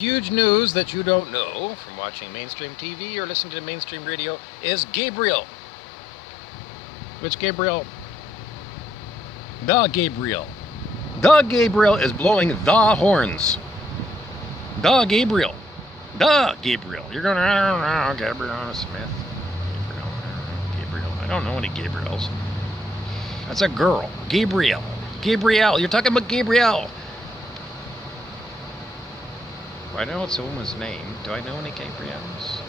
Huge news that you don't know from watching mainstream TV or listening to mainstream radio is Gabriel. Which Gabriel? The Gabriel. The Gabriel is blowing the horns. The Gabriel. The Gabriel. You're going, I don't know, Gabriel Smith. Gabriel. I don't know any Gabriels. That's a girl. Gabriel. Gabriel. You're talking about Gabriel. I know it's a woman's name. Do I know any Gabriels?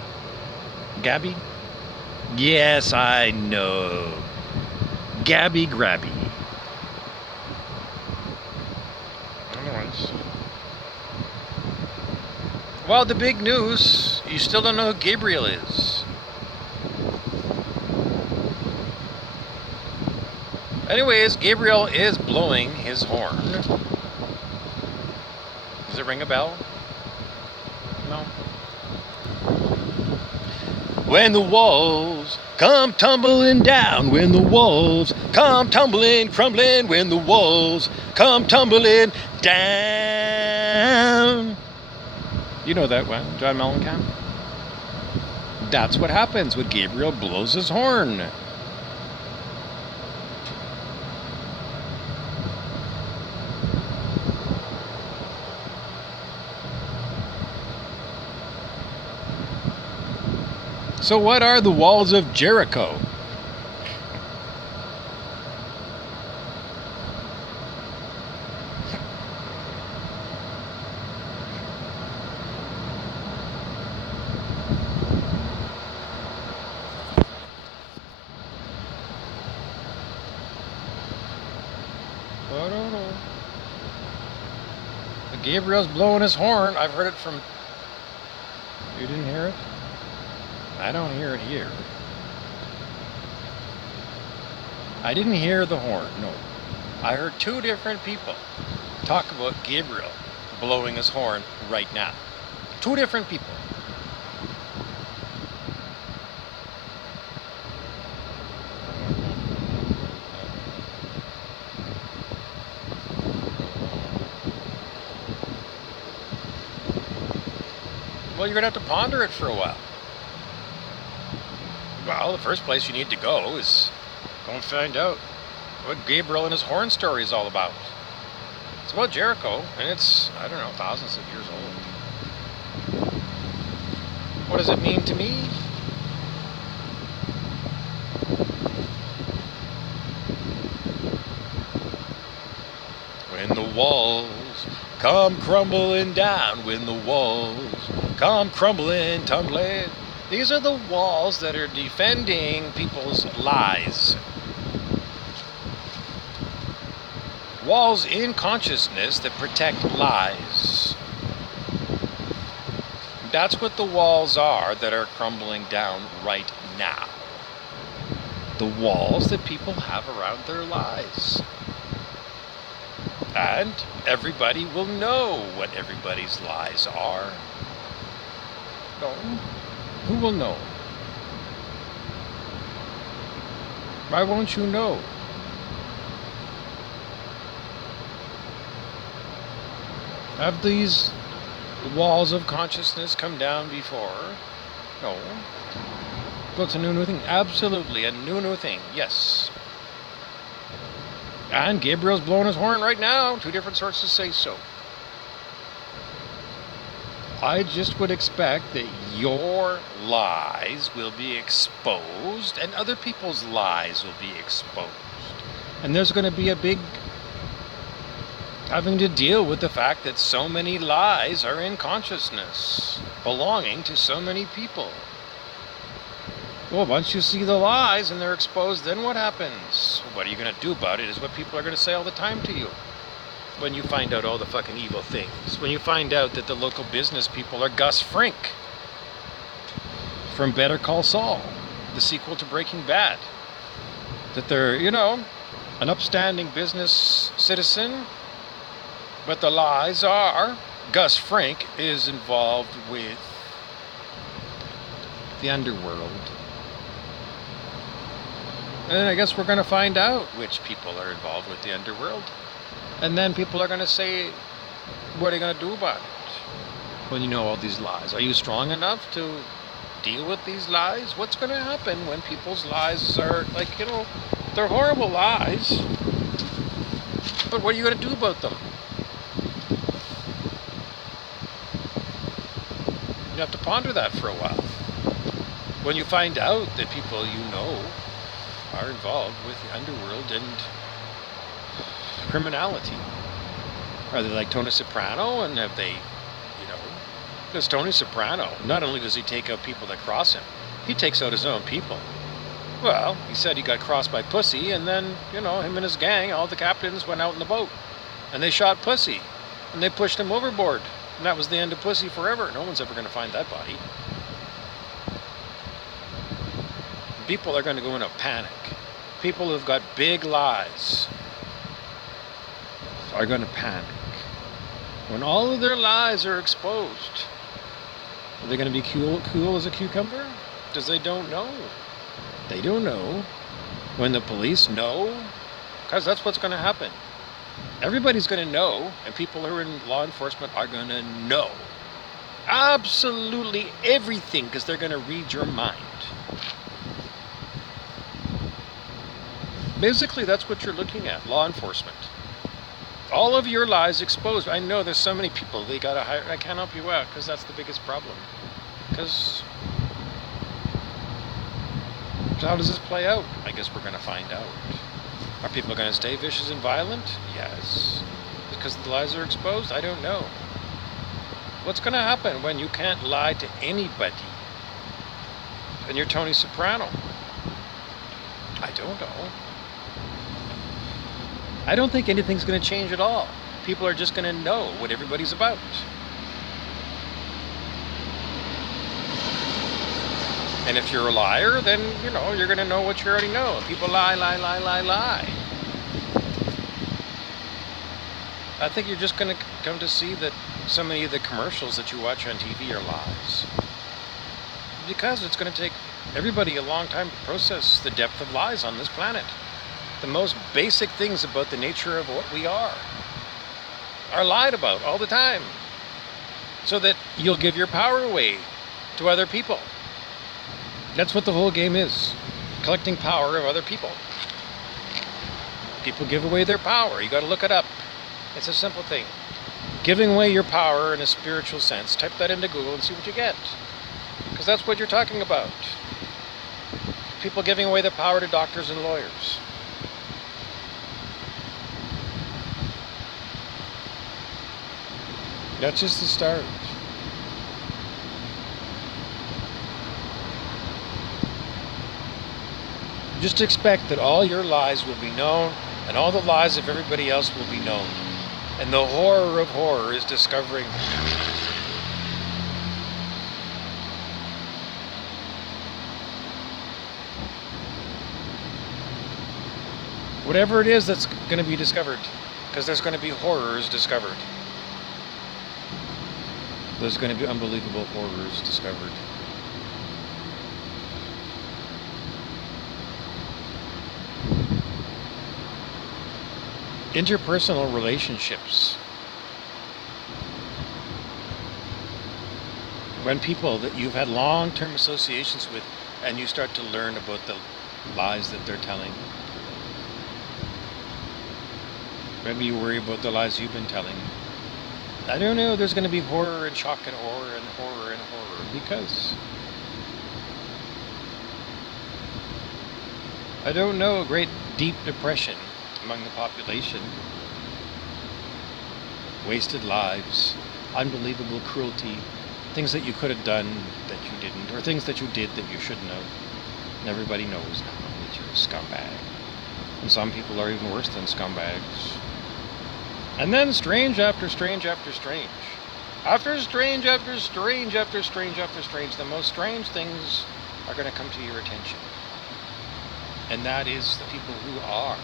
Gabby? Yes, I know. Gabby Grabby. Well, the big news, you still don't know who Gabriel is. Anyways, Gabriel is blowing his horn. Does it ring a bell? No. When the walls come tumbling down, when the walls come tumbling, crumbling, when the walls come tumbling down. You know that one, John Mellencamp? That's what happens when Gabriel blows his horn. So what are the walls of Jericho? I don't know. Gabriel's blowing his horn. I've heard it from... You didn't hear it? I don't hear it here. I didn't hear the horn, no. I heard two different people talk about Gabriel blowing his horn right now. Two different people. Well, you're going to have to ponder it for a while. Well, the first place you need to go is go and find out what Gabriel and his horn story is all about. It's about Jericho, and it's, I don't know, thousands of years old. What does it mean to me? When the walls come crumbling down, when the walls come crumbling, tumbling. These are the walls that are defending people's lies. Walls in consciousness that protect lies. That's what the walls are that are crumbling down right now. The walls that people have around their lies. And everybody will know what everybody's lies are. No. Who will know? Why won't you know? Have these walls of consciousness come down before? No. So it's a new thing? Absolutely, a new thing, yes. And Gabriel's blowing his horn right now. Two different sources say so. I just would expect that your lies will be exposed and other people's lies will be exposed. And there's going to be a big having to deal with the fact that so many lies are in consciousness, belonging to so many people. Well, once you see the lies and they're exposed, then what happens? What are you going to do about it is what people are going to say all the time to you. When you find out all the fucking evil things. When you find out that the local business people are Gus Frink from Better Call Saul, the sequel to Breaking Bad. That they're, you know, an upstanding business citizen. But the lies are Gus Frink is involved with the underworld. And I guess we're going to find out which people are involved with the underworld. And then people are going to say, what are you going to do about it? when you know all these lies? Are you strong enough to deal with these lies? What's going to happen when people's lies are like, they're horrible lies, but what are you going to do about them? You have to ponder that for a while. When you find out that people you know are involved with the underworld and criminality, are they like Tony Soprano, and have they, because Tony Soprano, not only does he take out people that cross him, he takes out his own people. Well, he said he got crossed by Pussy, and then, him and his gang, all the captains went out in the boat, and they shot Pussy, and they pushed him overboard, and that was the end of Pussy forever. No one's ever going to find that body. People are going to go into panic. People who've got big lies are going to panic. When all of their lies are exposed, are they going to be cool as a cucumber? Because they don't know. They don't know. When the police know, because that's what's going to happen. Everybody's going to know, and people who are in law enforcement are going to know absolutely everything, because they're going to read your mind. Basically, that's what you're looking at, law enforcement. All of your lies exposed. I know there's so many people they gotta hire. I can't help you out because that's the biggest problem. Because how does this play out? I guess we're gonna find out. Are people gonna stay vicious and violent? Yes. Because the lies are exposed? I don't know. What's gonna happen when you can't lie to anybody? And you're Tony Soprano? I don't know. I don't think anything's going to change at all. People are just going to know what everybody's about. And if you're a liar, then, you're going to know what you already know. People lie. I think you're just going to come to see that so many of the commercials that you watch on TV are lies. Because it's going to take everybody a long time to process the depth of lies on this planet. The most basic things about the nature of what we are lied about all the time, so that you'll give your power away to other people. That's what the whole game is, collecting power of other people. People give away their power. You got to look it up. It's a simple thing. Giving away your power in a spiritual sense. Type that into Google and see what you get, because that's what you're talking about. People giving away their power to doctors and lawyers. That's just the start. Just expect that all your lies will be known, and all the lies of everybody else will be known. And the horror of horror is discovering whatever it is that's going to be discovered, because there's going to be horrors discovered. There's going to be unbelievable horrors discovered. Interpersonal relationships. When people that you've had long-term associations with, and you start to learn about the lies that they're telling. Maybe you worry about the lies you've been telling. I don't know, there's going to be horror and shock and horror and horror and horror, because I don't know, a great deep depression among the population, wasted lives, unbelievable cruelty, things that you could have done that you didn't, or things that you did that you shouldn't have. And everybody knows now that you're a scumbag. And some people are even worse than scumbags. And then strange after strange after strange. After strange after strange after strange after strange, the most strange things are going to come to your attention. And that is the people who are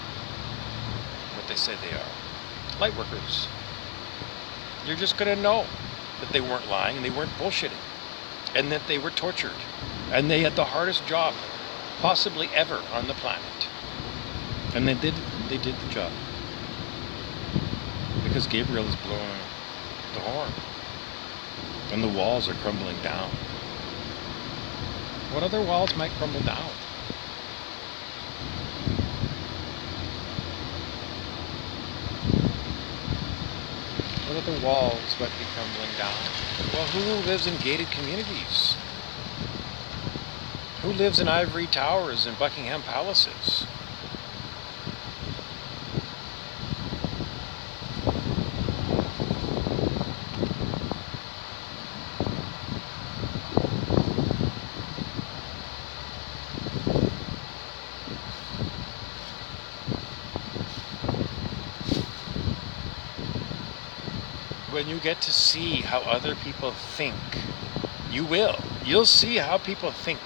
what they say they are. Light workers. You're just going to know that they weren't lying, they weren't bullshitting, and that they were tortured. And they had the hardest job possibly ever on the planet. And they did the job. Because Gabriel is blowing the horn. And the walls are crumbling down. What other walls might crumble down? What other walls might be crumbling down? Well, who lives in gated communities? Who lives in ivory towers and Buckingham palaces? When you get to see how other people think, you'll see how people think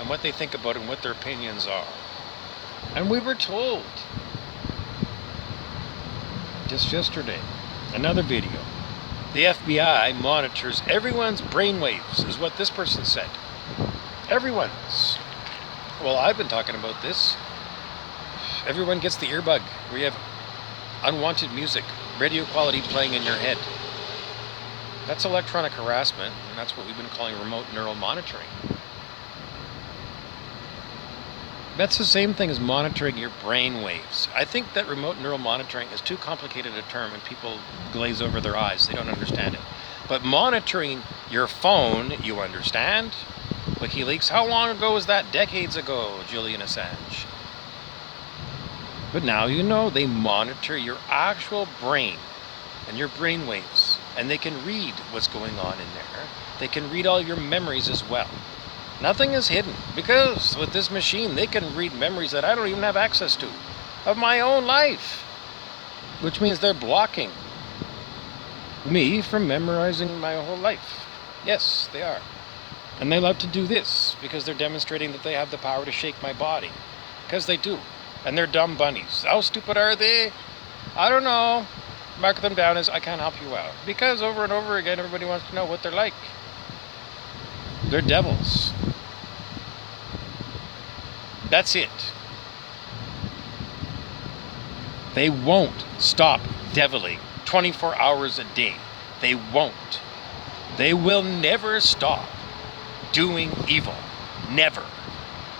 and what they think about it and what their opinions are. And we were told just yesterday, another video, the FBI monitors everyone's brainwaves, is what this person said. Everyone's. Well, I've been talking about this. Everyone gets the earbug where you have unwanted music, radio quality playing in your head. That's electronic harassment, and that's what we've been calling remote neural monitoring. That's the same thing as monitoring your brain waves. I think that remote neural monitoring is too complicated a term and people glaze over their eyes. They don't understand it. But monitoring your phone, you understand? WikiLeaks, how long ago was that? Decades ago, Julian Assange. But now you know they monitor your actual brain and your brain waves. And they can read what's going on in there. They can read all your memories as well. Nothing is hidden, because with this machine, they can read memories that I don't even have access to, of my own life. Which means they're blocking me from memorizing my whole life. Yes, they are. And they love to do this, because they're demonstrating that they have the power to shake my body. Because they do. And they're dumb bunnies. How stupid are they? I don't know. Mark them down as I can't help you out. Because over and over again, everybody wants to know what they're like. They're devils. That's it. They won't stop deviling 24 hours a day. They won't. They will never stop doing evil. Never.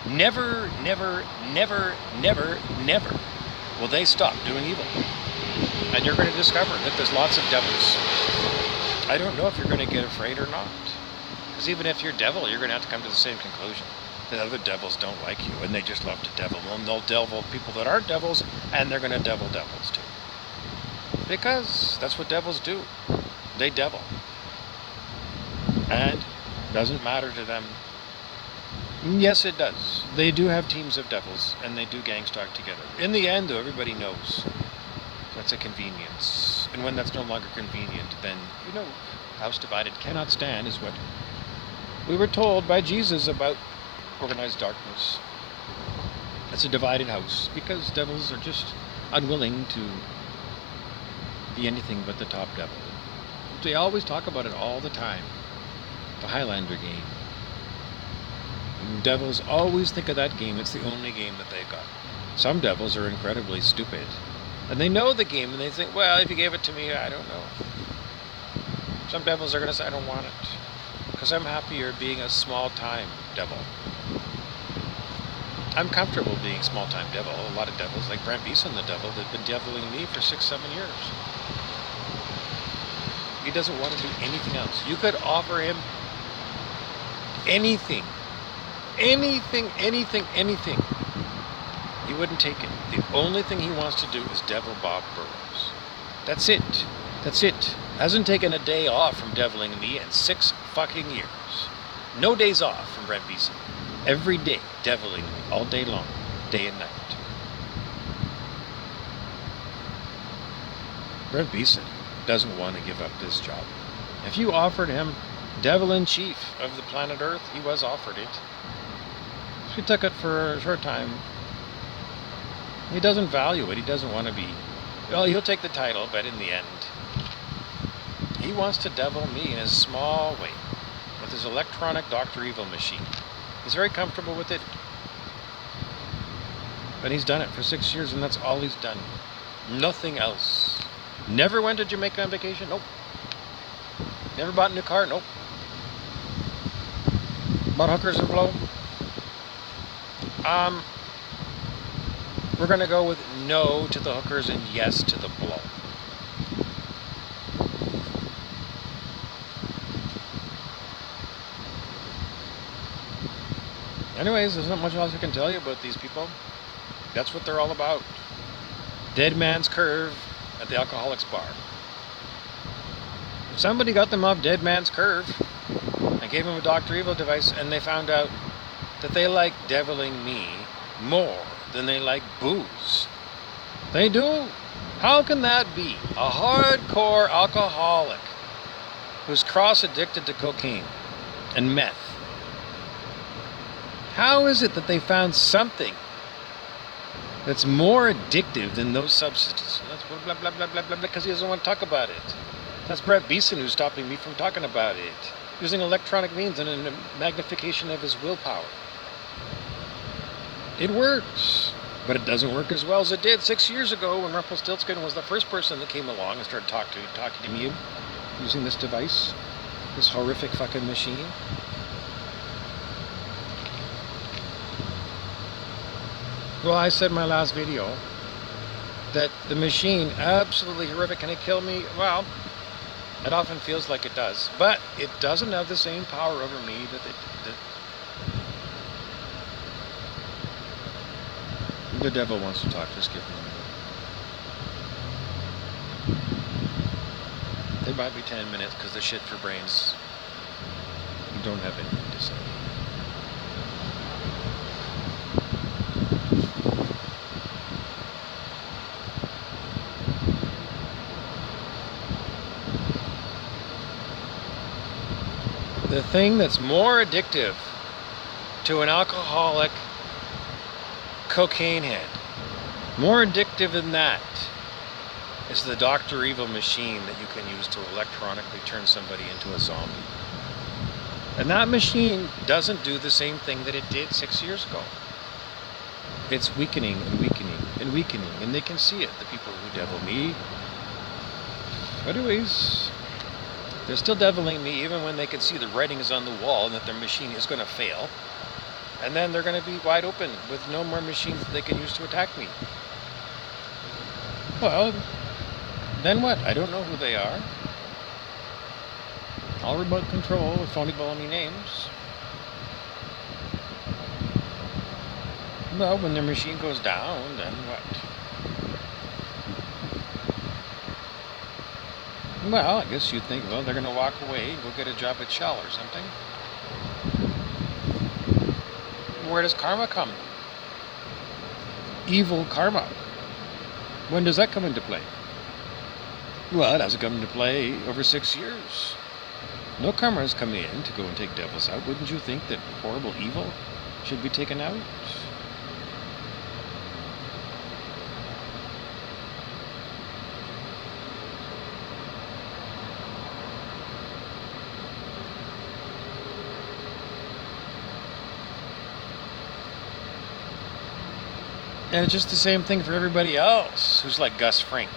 Never, never, never, never, never will they stop doing evil. And you're going to discover that there's lots of devils. I don't know if you're going to get afraid or not. Because even if you're devil, you're going to have to come to the same conclusion. That other devils don't like you, and they just love to devil. And they'll devil people that aren't devils, and they're going to devil devils too. Because that's what devils do. They devil. And it doesn't matter to them. Yes, it does. They do have teams of devils, and they do gang stalk together. In the end, though, everybody knows that's a convenience. And when that's no longer convenient, then, you know, house divided cannot stand is what we were told by Jesus about organized darkness. It's a divided house, because devils are just unwilling to be anything but the top devil. They always talk about it all the time. The Highlander game. Devils always think of that game. It's the only game that they got. Some devils are incredibly stupid. And they know the game, and they think, well, if you gave it to me, I don't know. Some devils are going to say, I don't want it. Because I'm happier being a small-time devil. I'm comfortable being a small-time devil. A lot of devils, like Brent Beeson, the devil, they've been deviling me for 6-7 years. He doesn't want to do anything else. You could offer him anything. Anything. He wouldn't take it. The only thing he wants to do is devil Bob Burrows. That's it. That's it. Hasn't taken a day off from deviling me in 6 fucking years. No days off from Brent Beeson. Every day, deviling me all day long, day and night. Brent Beeson doesn't want to give up this job. If you offered him devil-in-chief of the planet Earth, he was offered it. He took it for a short time. He doesn't value it. He doesn't want to be... Well, he'll take the title, but in the end, he wants to devil me in a small way with his electronic Dr. Evil machine. He's very comfortable with it. But he's done it for 6 years, and that's all he's done. Nothing else. Never went to Jamaica on vacation? Nope. Never bought a new car? Nope. Bought hookers and blow? Um, we're gonna go with no to the hookers and yes to the blow. Anyways, there's not much else I can tell you about these people. That's what they're all about. Dead man's curve at the Alcoholics Bar. If somebody got them off Dead Man's Curve and gave them a Dr. Evil device and they found out that they like deviling me more than they like booze. They do. How can that be? A hardcore alcoholic who's cross-addicted to cocaine and meth. How is it that they found something that's more addictive than those substances? That's blah, blah, blah, blah, blah, because he doesn't want to talk about it. That's Brett Beeson who's stopping me from talking about it. Using electronic means and a magnification of his willpower. It works, but it doesn't work as well as it did 6 years ago when Rumpelstiltskin was the first person that came along and started talking to me using this device, this horrific fucking machine. Well, I said in my last video that the machine, absolutely horrific. Can it kill me? Well, it often feels like it does, but it doesn't have the same power over me that the devil wants to talk. Just give me a minute. It might be 10 minutes because the shit for brains don't have anything to say. The thing that's more addictive to an alcoholic cocaine head, more addictive than that, is the Dr. Evil machine that you can use to electronically turn somebody into a zombie. And that machine doesn't do the same thing that it did 6 years ago. It's weakening and weakening and weakening, and they can see it, the people who devil me. Anyways, they're still deviling me even when they can see the writing is on the wall and that their machine is going to fail. And then they're going to be wide open with no more machines that they can use to attack me. Well, then what? I don't know who they are. All remote control with phony baloney names. Well, when their machine goes down, then what? Well, I guess you'd think, well, they're going to walk away and go get a job at Shell or something. Where does karma come? Evil karma. When does that come into play? Well, it hasn't come into play over 6 years. No karma has come in to go and take devils out. Wouldn't you think that horrible evil should be taken out? And it's just the same thing for everybody else who's like Gus Frink.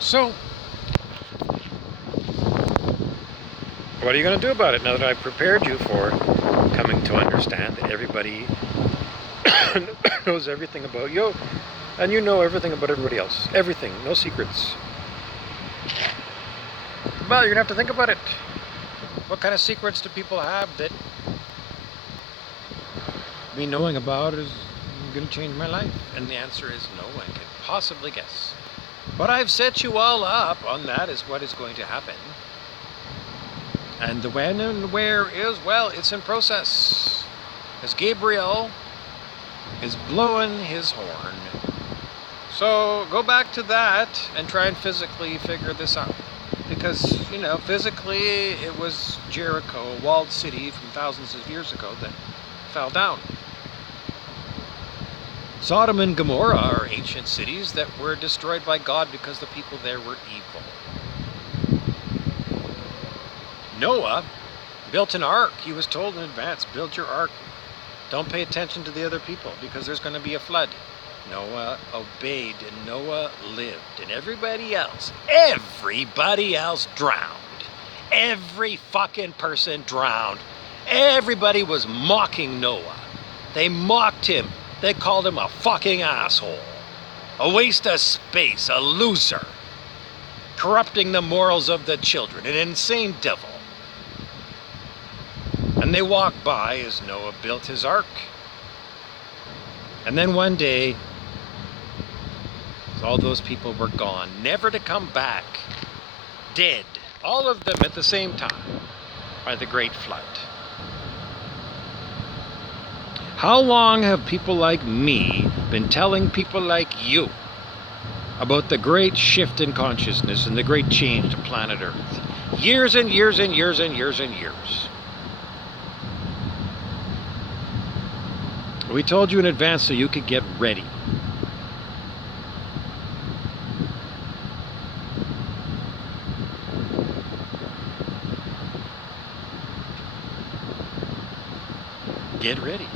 So, what are you going to do about it now that I've prepared you for coming to understand that everybody knows everything about you, and you know everything about everybody else? Everything, no secrets. Well, you're going to have to think about it. What kind of secrets do people have that me knowing about is going to change my life? And the answer is no one can possibly guess. But I've set you all up on that is what is going to happen. And the when and where is, well, it's in process. As Gabriel is blowing his horn. So go back to that and try and physically figure this out. Because, you know, physically it was Jericho, a walled city from thousands of years ago that fell down. Sodom and Gomorrah are ancient cities that were destroyed by God because the people there were evil. Noah built an ark. He was told in advance, build your ark. Don't pay attention to the other people because there's going to be a flood. Noah obeyed and Noah lived, and everybody else drowned. Every fucking person drowned. Everybody was mocking Noah. They mocked him. They called him a fucking asshole, a waste of space, a loser, corrupting the morals of the children, an insane devil. And they walked by as Noah built his ark. And then one day, all those people were gone, never to come back, dead, all of them at the same time, by the great flood. How long have people like me been telling people like you about the great shift in consciousness and the great change to planet Earth? Years and years and years and years and years. We told you in advance so you could get ready. Get ready.